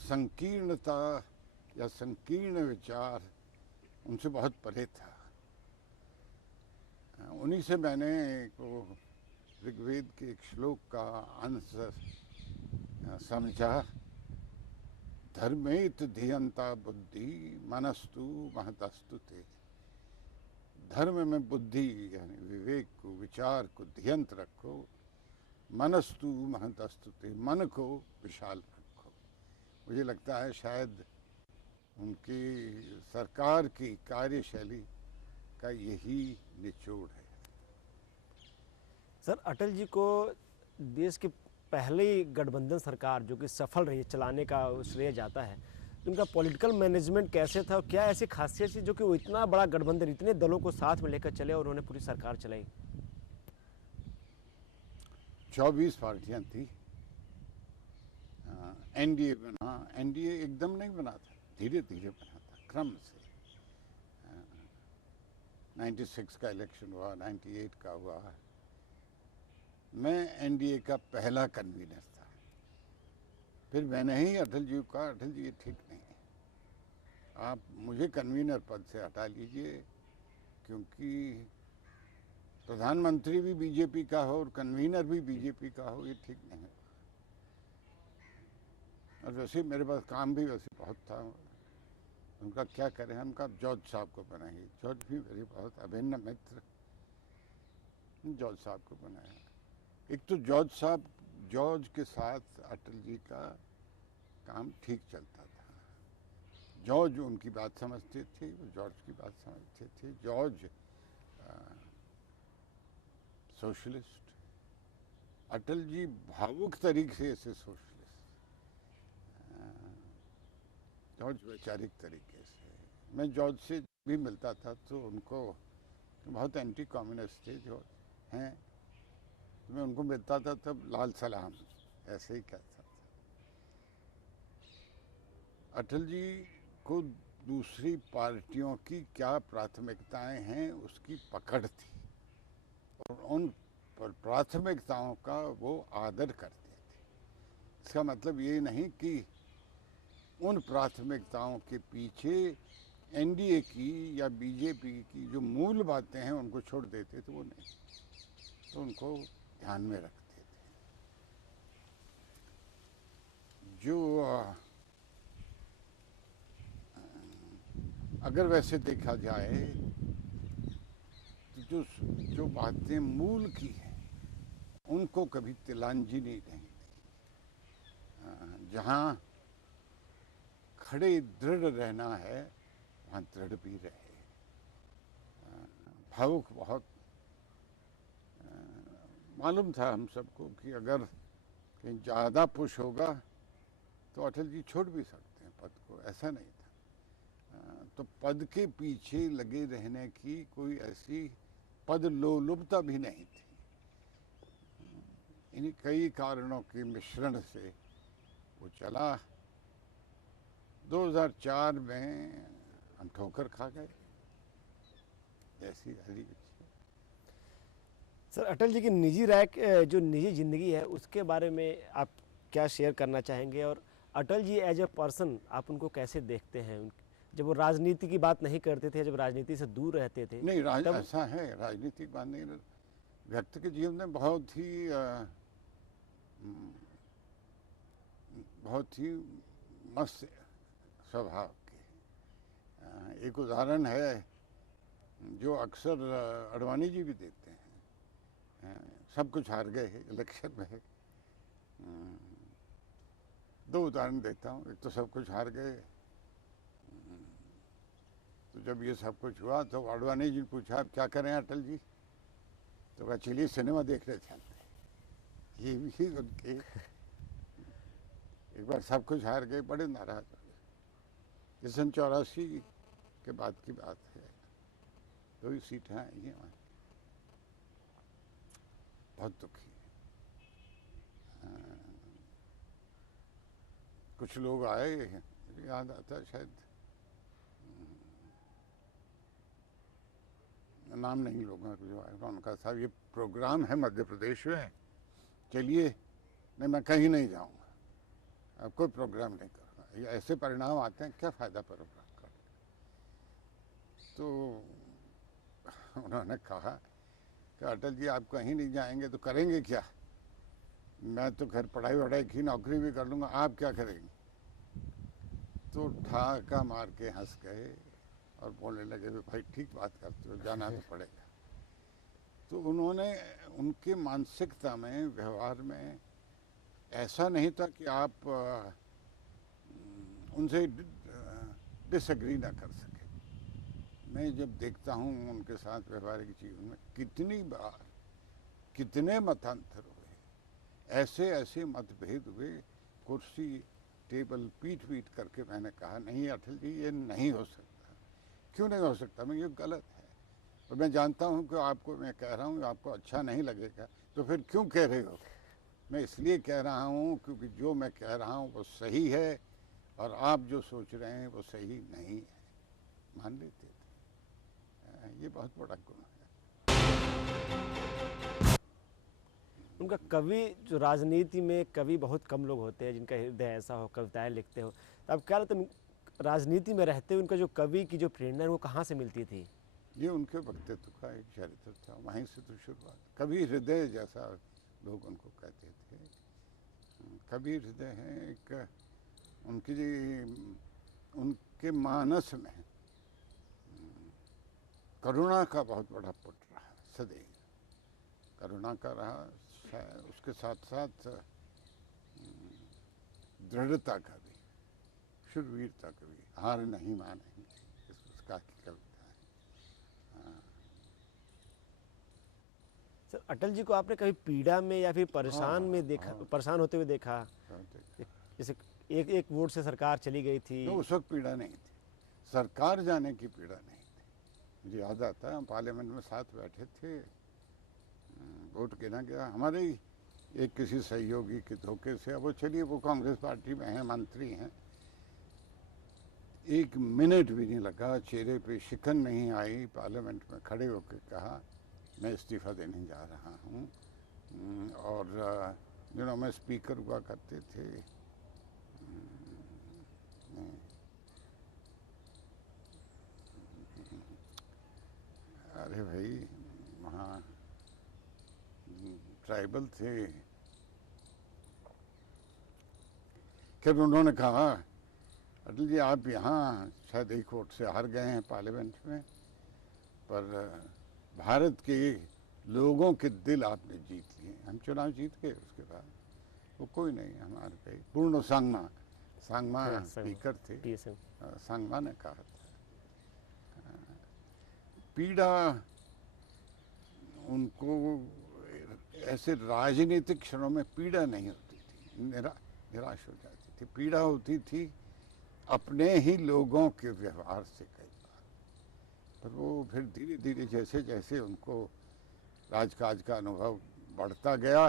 संकीर्णता या संकीर्ण विचार उनसे बहुत परे था। उन्हीं से मैंने ऋग्वेद के एक श्लोक का अंश समझा, धर्मेत धियंता बुद्धि मनस्तु महतस्तु ते। धर्म में बुद्धि यानी विवेक को, विचार को धियंत रखो, मनस्तु महतस्तु ते, मन को विशाल रखो। मुझे लगता है शायद उनकी सरकार की कार्यशैली का यही निचोड़ है। सर, अटल जी को देश की पहली गठबंधन सरकार जो कि सफल रही चलाने का श्रेय जाता है, उनका पॉलिटिकल मैनेजमेंट कैसे था और क्या ऐसी खासियत थी जो कि वो इतना बड़ा गठबंधन, इतने दलों को साथ में लेकर चले और उन्होंने पूरी सरकार चलाई? 24 पार्टियां थी, एनडीए बना। एनडीए एकदम नहीं बना था, धीरे धीरे बना था, क्रम से। 96 का इलेक्शन हुआ, 98 का हुआ। मैं एनडीए का पहला कन्वीनर था। फिर मैंने ही अटल जी को कहा, अटल जी ये ठीक नहीं है, आप मुझे कन्वीनर पद से हटा लीजिए, क्योंकि प्रधानमंत्री भी बीजेपी का हो और कन्वीनर भी बीजेपी का हो, ये ठीक नहीं है। और वैसे मेरे पास काम भी वैसे बहुत था, उनका क्या करें। हम कहा जॉर्ज साहब को बनाइए। जॉर्ज भी मेरे बहुत अभिन्न मित्र, जॉर्ज साहब को बनाया। एक तो जॉर्ज के साथ अटल जी का काम ठीक चलता था। जॉर्ज उनकी बात समझते थे, वो जॉर्ज की बात समझते थे। जॉर्ज सोशलिस्ट, अटल जी भावुक तरीके से सोशलिस्ट, जॉर्ज वैचारिक तरीके से। मैं जॉर्ज से भी मिलता था तो उनको, बहुत एंटी कम्युनिस्ट थे जो हैं, तो मैं उनको मिलता था तब लाल सलाम ऐसे ही कहता था। अटल जी को दूसरी पार्टियों की क्या प्राथमिकताएं हैं उसकी पकड़ थी, और उन प्राथमिकताओं का वो आदर करते थे। इसका मतलब ये नहीं कि उन प्राथमिकताओं के पीछे एनडीए की या बीजेपी की जो मूल बातें हैं उनको छोड़ देते थे, वो नहीं, तो उनको ध्यान में रखते थे। जो अगर वैसे देखा जाए तो जो बातें मूल की हैं उनको कभी तिलांजलि नहीं दी। जहाँ खड़े दृढ़ रहना है वहाँ दृढ़ भी रहे। भावुक बहुत मालूम था हम सबको कि अगर कहीं ज़्यादा पुश होगा तो अटल जी छोड़ भी सकते हैं पद को, ऐसा नहीं था। तो पद के पीछे लगे रहने की कोई ऐसी पद लोलुपता भी नहीं थी। इन्हीं कई कारणों के मिश्रण से वो चला। 2004 में हम ठोकर खा गए, ऐसी हरी। सर, अटल जी की निजी राय, जो निजी ज़िंदगी है उसके बारे में आप क्या शेयर करना चाहेंगे? और Atal ji as a person आप उनको कैसे देखते हैं? जब वो राजनीति की बात नहीं करते थे, जब राजनीति से दूर रहते थे, नहीं, तब ऐसा है, राजनीतिक बात नहीं। व्यक्ति के जीवन में बहुत ही मस्त स्वभाव के। एक उदाहरण है जो अक्सर अडवाणी जी भी देते हैं। सब कुछ हार गए इलेक्शन में। दो उदाहरण देता हूँ। एक तो सब कुछ हार गए, तो जब ये सब कुछ हुआ तो अडवाणी जी ने पूछा अब क्या करें अटल जी, तो कहा चलिए सिनेमा देखने चलते। ये भी उनके एक बार सब कुछ हार गए, बड़े नाराज हो गए। 84 के बाद की बात है, 2 सीटें आई हैं वहाँ, बहुत दुखी। कुछ लोग आए, याद आता शायद नाम नहीं लोगों का जो आएगा, उनका साहब ये प्रोग्राम है मध्य प्रदेश में, चलिए। नहीं, मैं कहीं नहीं जाऊंगा, अब कोई प्रोग्राम नहीं करूँगा। ऐसे परिणाम आते हैं, क्या फ़ायदा परोपकार का। तो उन्होंने कहा कि अटल जी आप कहीं नहीं जाएंगे तो करेंगे क्या, मैं तो खैर पढ़ाई वढ़ाई की, नौकरी भी कर लूँगा, आप क्या करेंगे। तो ठाका मार के हंस गए और बोलने लगे भाई ठीक बात करते हो, जाना तो पड़ेगा। तो उन्होंने, उनके मानसिकता में, व्यवहार में ऐसा नहीं था कि आप उनसे डिसएग्री ना कर सके। मैं जब देखता हूँ उनके साथ व्यवहारिक जीवन में कितनी बार कितने मतांतर हुए, ऐसे ऐसे मतभेद हुए, कुर्सी टेबल पीट पीट करके मैंने कहा नहीं अटल जी ये नहीं हो सकता। क्यों नहीं हो सकता, मैं ये गलत है और मैं जानता हूँ कि आपको मैं कह रहा हूँ आपको अच्छा नहीं लगेगा, तो फिर क्यों कह रहे हो। मैं इसलिए कह रहा हूँ क्योंकि जो मैं कह रहा हूँ वो सही है और आप जो सोच रहे हैं वो सही नहीं है। मान लेते थे, ये बहुत बड़ा गुण है। उनका कवि, जो राजनीति में कवि बहुत कम लोग होते हैं जिनका हृदय ऐसा हो, कविताएं लिखते हो, तो अब क्या लगता है राजनीति में रहते हुए उनका जो कवि की जो प्रेरणा है वो कहाँ से मिलती थी? ये उनके व्यक्तित्व का एक चरित्र था, वहीं से तो शुरुआत। कवि हृदय जैसा लोग उनको कहते थे। कवि हृदय है एक उनकी, उनके मानस में करुणा का बहुत बड़ा पुट रहा, सदैव करुणा का रहा, उसके साथ साथ दृढ़ता का भी, शूरवीरता का भी, हार नहीं मानेंगे, उसका की कविता है। सर अटल जी को आपने कभी पीड़ा में या फिर परेशान में देखा, परेशान होते हुए देखा? जैसे एक एक वोट से सरकार चली गई थी। तो उस वक्त पीड़ा नहीं थी, सरकार जाने की पीड़ा नहीं थी। मुझे याद आता है हम पार्लियामेंट में साथ बैठे थे, वोट गिना गया, हमारे एक किसी सहयोगी के धोखे से, अब वो चलिए वो कांग्रेस पार्टी में हैं, मंत्री हैं, 1 मिनट भी नहीं लगा, चेहरे पे शिकन नहीं आई, पार्लियामेंट में खड़े होकर कहा मैं इस्तीफ़ा देने जा रहा हूँ। और जिन्होंने मैं स्पीकर हुआ करते थे, अरे भाई वहाँ ट्राइबल थे, फिर उन्होंने कहा अटल जी आप यहाँ शायद 1 वोट से हार गए हैं पार्लियामेंट में, पर भारत के लोगों के दिल आपने जीत लिए। हम चुनाव जीत गए, उसके बाद वो कोई नहीं हमारे पे। पूर्ण सांगमा स्पीकर थे, सांगमा ने कहा था। पीड़ा उनको ऐसे राजनीतिक क्षणों में पीड़ा नहीं होती थी, निराश हो जाती थी। पीड़ा होती थी अपने ही लोगों के व्यवहार से कई बार, पर वो फिर धीरे धीरे जैसे जैसे उनको राजकाज का अनुभव बढ़ता गया,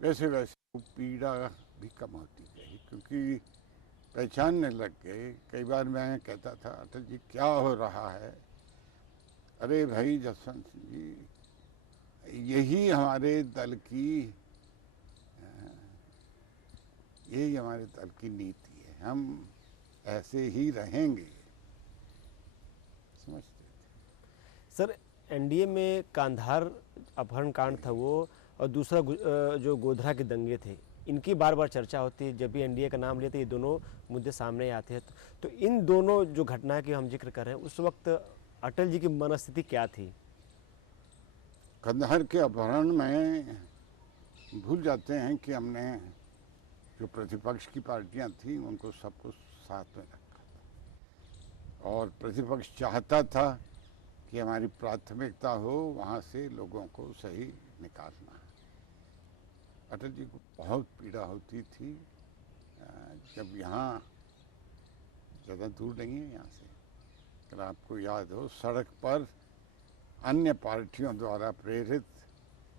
वैसे वैसे वो पीड़ा भी कम होती गई, क्योंकि पहचानने लग गए। कई बार मैं कहता था अटल जी क्या हो रहा है, अरे भाई जसवंत सिंह जी यही हमारे दल की, यही हमारे दल की नीति है, हम ऐसे ही रहेंगे, समझते थे। सर एनडीए में कांधार अपहरण कांड था वो, और दूसरा जो गोधरा के दंगे थे, इनकी बार बार चर्चा होती है। जब भी एनडीए का नाम लेते ये दोनों मुद्दे सामने आते हैं। तो इन दोनों जो घटना की हम जिक्र कर रहे हैं, उस वक्त अटल जी की मनस्थिति क्या थी? कंधार के अपहरण में भूल जाते हैं कि हमने जो प्रतिपक्ष की पार्टियां थी उनको सबको साथ में रखा था, और प्रतिपक्ष चाहता था कि हमारी प्राथमिकता हो वहाँ से लोगों को सही निकालना। अटल जी को बहुत पीड़ा होती थी जब यहाँ, ज़्यादा दूर नहीं है यहाँ से, अगर आपको याद हो, सड़क पर अन्य पार्टियों द्वारा प्रेरित,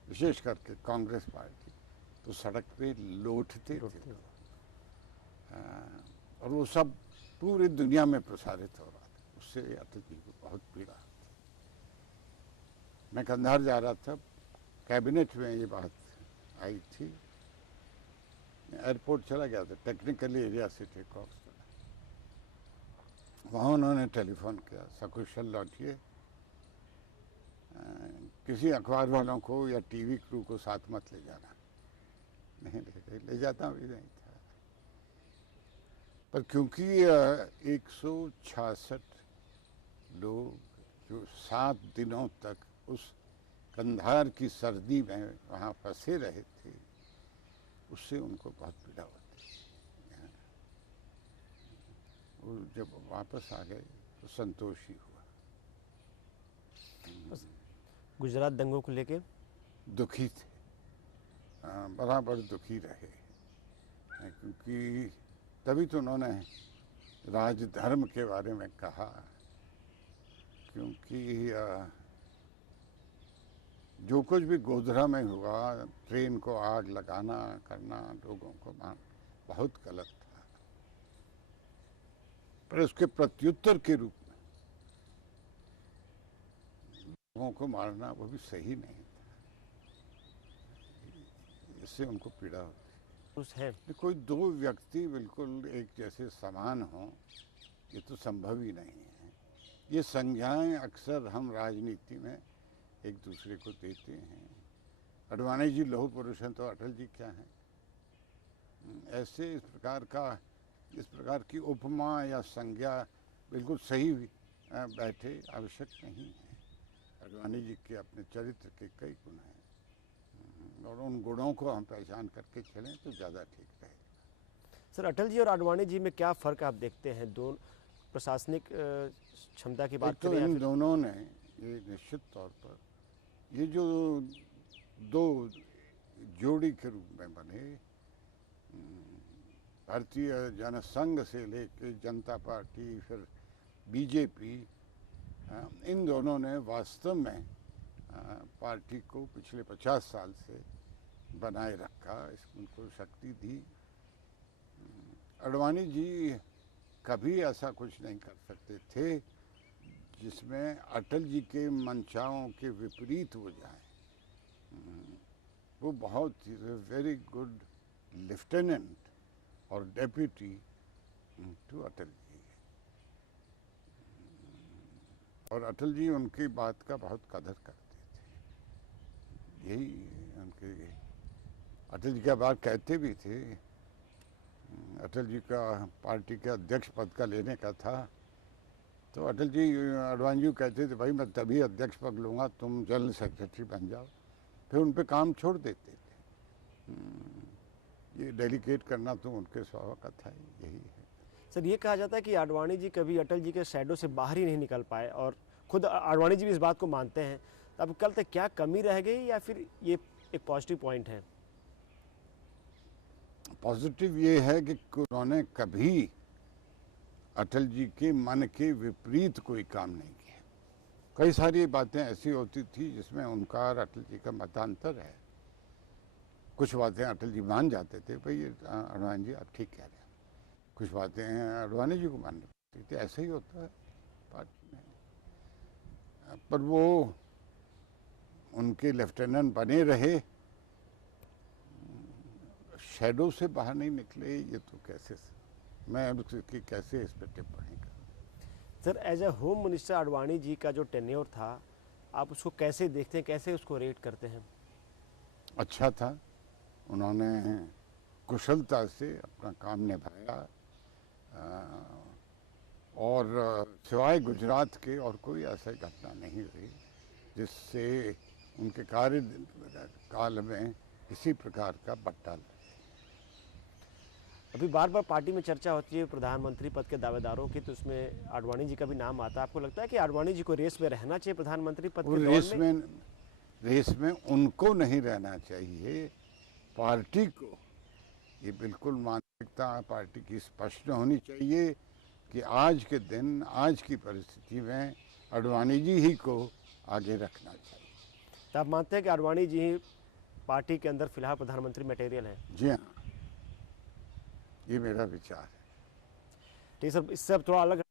विशेष करके कांग्रेस पार्टी, तो सड़क पे लौटते थे और वो सब पूरी दुनिया में प्रसारित हो रहा था। उससे अटल जी को बहुत पीड़ा थी। मैं कंधार जा रहा था, कैबिनेट में ये बात आई थी, एयरपोर्ट चला गया था, टेक्निकल एरिया से टेक ऑफ था। वहाँ उन्होंने टेलीफोन किया, सकुशल लौटिए, किसी अखबार वालों को या टीवी क्रू को साथ मत ले जाना। नहीं ले जाता भी नहीं था, पर क्योंकि 166 लोग जो 7 दिनों तक उस कंधार की सर्दी में वहाँ फंसे रहे थे, उससे उनको बहुत पीड़ा होती। वो जब वापस आ गए तो संतोष ही हुआ। गुजरात दंगों को लेके दुखी थे, बराबर दुखी रहे, क्योंकि तभी तो उन्होंने राजधर्म के बारे में कहा, क्योंकि जो कुछ भी गोधरा में हुआ, ट्रेन को आग लगाना करना, लोगों को मार, बहुत गलत था। पर उसके प्रत्युत्तर के रूप में लोगों को मारना वो भी सही नहीं था, इससे उनको पीड़ा होती है। कोई दो व्यक्ति बिल्कुल एक जैसे समान हों, ये तो संभव ही नहीं है। ये संज्ञाएं अक्सर हम राजनीति में एक दूसरे को देते हैं। अडवाणी जी लौह पुरुष हैं तो अटल जी क्या हैं? ऐसे इस प्रकार की उपमा या संज्ञा बिल्कुल सही बैठे आवश्यक नहीं है। अडवाणी जी के अपने चरित्र के कई गुण हैं, और उन गुणों को हम पहचान करके चलें तो ज़्यादा ठीक रहेगा। सर, अटल जी और आडवाणी जी में क्या फ़र्क आप देखते हैं? दोनों प्रशासनिक क्षमता की बात तो करें, इन दोनों ने ये निश्चित तौर पर ये जो दो जोड़ी के रूप में बने, भारतीय जनसंघ से लेके जनता पार्टी फिर बीजेपी, इन दोनों ने वास्तव में पार्टी को पिछले 50 साल से बनाए रखा, उनको शक्ति दी। अडवाणी जी कभी ऐसा कुछ नहीं कर सकते थे जिसमें अटल जी के मंशाओं के विपरीत हो जाए। वो बहुत वेरी गुड लेफ्टिनेंट और डेप्यूटी टू अटल जी, और अटल जी उनकी बात का बहुत कदर करते थे। यही उनके, अटल जी का बात कहते भी थे। अटल जी का पार्टी के अध्यक्ष पद का लेने का था, तो अटल जी अडवाणी जी कहते थे, भाई मैं तभी अध्यक्ष पद लूँगा, तुम जनरल सेक्रेटरी बन जाओ। फिर उन पे काम छोड़ देते थे। ये डेलीकेट करना तो उनके स्वभाव का था, यही है। सर, ये कहा जाता है कि आडवाणी जी कभी अटल जी के शैडो से बाहर ही नहीं निकल पाए, और खुद आडवाणी जी भी इस बात को मानते हैं। तो अब कल तक क्या कमी रह गई, या फिर ये एक पॉजिटिव पॉइंट है? पॉजिटिव ये है कि उन्होंने कभी अटल जी के मन के विपरीत कोई काम नहीं किया। कई सारी बातें ऐसी होती थी जिसमें उनका और अटल जी का मतांतर है। कुछ बातें अटल जी मान जाते थे, भाई अडवाणी जी आप ठीक कह रहे हैं। कुछ बातें अडवाणी जी को माननी पड़ती थी, ऐसा ही होता है पार्टी में। पर वो उनके लेफ्टिनेंट बने रहे, शैडो से बाहर नहीं निकले। ये तो कैसे, मैं उसकी कैसे इस पर टिप्पणी करूं? Sir, as a home minister Advani ji का जो टेन्योर था, आप उसको कैसे देखते हैं, कैसे उसको रेट करते हैं? अच्छा था, उन्होंने कुशलता से अपना काम निभाया, और सिवाय गुजरात के और कोई ऐसी घटना नहीं हुई जिससे उनके कार्यकाल में किसी प्रकार का बट्टा लगे। अभी बार बार पार्टी में चर्चा होती है प्रधानमंत्री पद के दावेदारों की, तो उसमें आडवाणी जी का भी नाम आता है। आपको लगता है कि आडवाणी जी को रेस में रहना चाहिए प्रधानमंत्री पद के दौर में? रेस में उनको नहीं रहना चाहिए, पार्टी को। ये बिल्कुल मानसिकता पार्टी की स्पष्ट होनी चाहिए कि आज के दिन, आज की परिस्थिति में आडवाणी जी ही को आगे रखना चाहिए। तो आप मानते हैं कि आडवाणी जी ही पार्टी के अंदर फिलहाल प्रधानमंत्री मटेरियल है? जी हाँ, ये मेरा विचार है। ठीक सर, इससे अब थोड़ा अलग